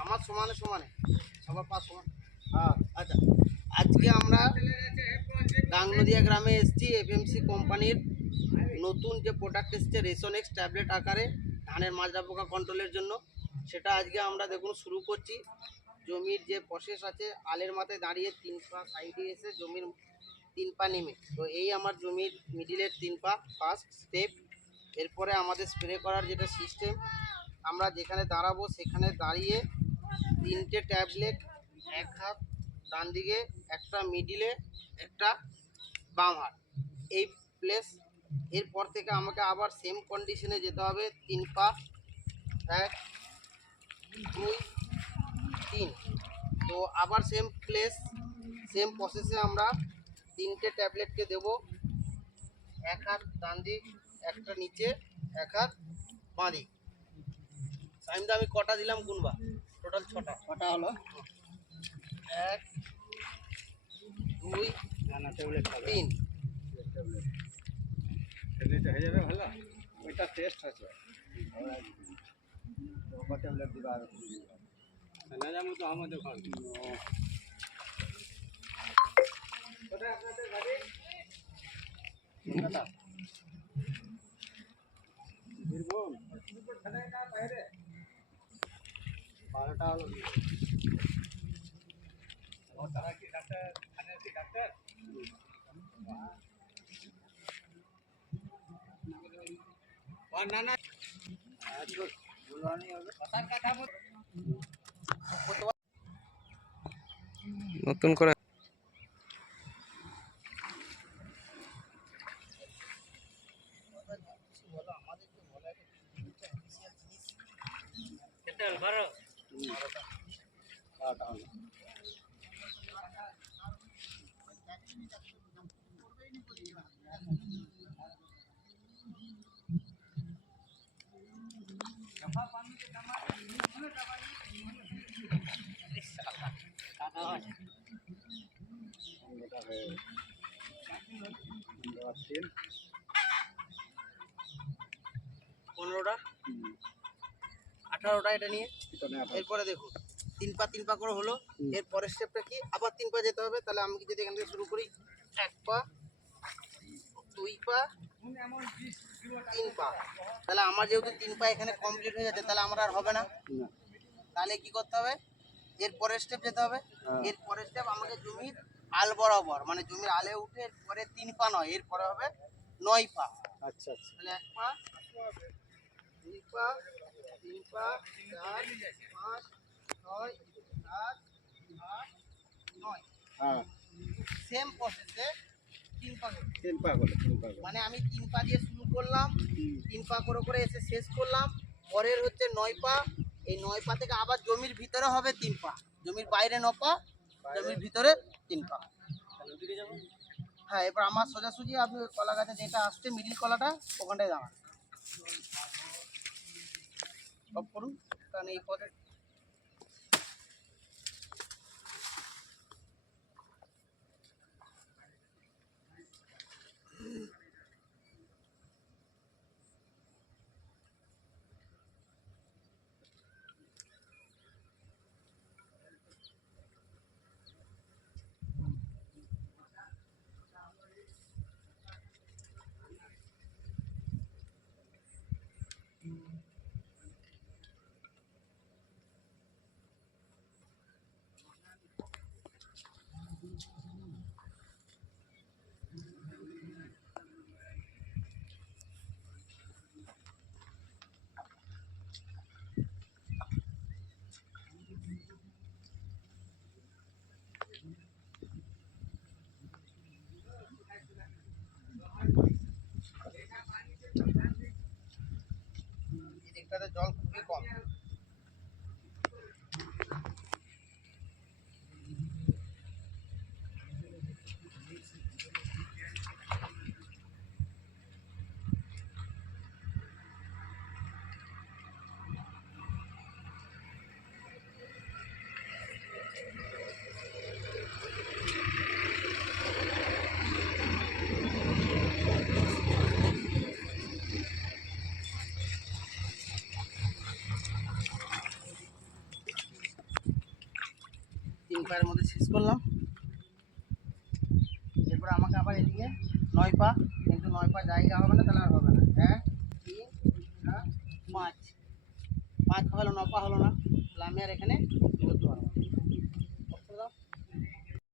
আমার সমানে সমানে সবার 5 সমান। হ্যাঁ আচ্ছা, আজকে আমরা গাংনদিয়া গ্রামে এসেছি। এফএমসি কোম্পানির নতুন যে প্রোডাক্ট এসছে রেশনেক্স ট্যাবলেট আকারে ধানের মাজরা পোকা কন্ট্রোলের জন্য, সেটা আজকে আমরা দেখুন শুরু করছি। জমির যে প্রসেস আছে, আলের মাথায় দাঁড়িয়ে 3 পা সাইডে এসে জমির 3 পা নেমে, তো এই আমার জমির মিডিলের 3 পা ফার্স্ট স্টেপ। এরপরে আমাদের স্প্রে করার যেটা সিস্টেম, আমরা যেখানে দাঁড়াবো সেখানে দাঁড়িয়ে 3টে ট্যাবলেট, এক হাত ডান দিকে, একটা মিডিলে, একটা বাম হাত, এই প্লেস। এরপর থেকে আমাকে আবার সেম কন্ডিশনে যেতে হবে, 3 পা, 1 2 3। তো আবার সেম প্লেস, সেম প্রসেসে আমরা 3টে ট্যাবলেটকে দেবো, এক হাত ডান দিক, একটা নিচে, এক হাত বাঁ দিক। টাইমটা আমি কটা দিলাম গুনবা, টোটাল 6টা। কটা হলো? 1 2 3। ট্যাবলেট হয়ে যাবে ভালো, ওইটা টেস্ট আছে। ট্যাবলেট দিবা না যাবো তো আমাদের ঘর কোথায় আপনাদের বাড়ি? কলকাতা। বীরভূম থানায় না বাইরে? 12টা হলো। ও তারা কি ডাক্তার, থানার কি ডাক্তার? না না নতুন করে পনেরোটা 18টা এটা নিয়ে। এরপরে দেখুন 3 পা 3 পা করে হলো। এর পরের স্টেপটা কি, আবার 3 পা যেতে হবে। তাহলে আমি যদি এখান থেকে শুরু করি, 1 পা 2 পা 3 পা, তাহলে আমার যেহেতু 3 পা এখানে কমপ্লিট হয়ে যাচ্ছে, তাহলে আমার আর হবে না। তাহলে কি করতে হবে, এর পরের স্টেপ যেতে হবে। এর পরের স্টেপ আমাকে জমির আল বরাবর, মানে জমির আলে উঠে পরে 3 পা নয়, এরপরে হবে 9 পা। আচ্ছা আচ্ছা, তাহলে 1 পা 2 পা 3 পা 4 5 6 7 8 9। হ্যাঁ সেম প্রসেসে 3 পা করে। 3 পা বলে 3 পা মানে আমি 3 পা দিয়ে শুরু করলাম, 3 পা করে করে এসে শেষ করলাম। পরের হচ্ছে 9 পা। এই 9 পা থেকে আবার জমির ভিতরে হবে 3 পা, জমির বাইরে 9 পা, জমির ভিতরে 3 পা। হ্যাঁ, এবার আমার সোজাসুজি আপনি কলা গাছে যেটা আসছে মিডিল কলাটা, ওখানটায় দাঁড়ান। সব করুন, কারণ এই পথে এই দিকটাতে জল খুবই কম। পায়ের মধ্যে শেষ করলাম। এরপর আমাকে আবার এদিকে 9 পা, কিন্তু 9 পা জায়গা হবে না, তাহলে আর হবে না। 1 3 4 5 5 হলো, 9 পা হলো না, তাহলে আমি আর এখানে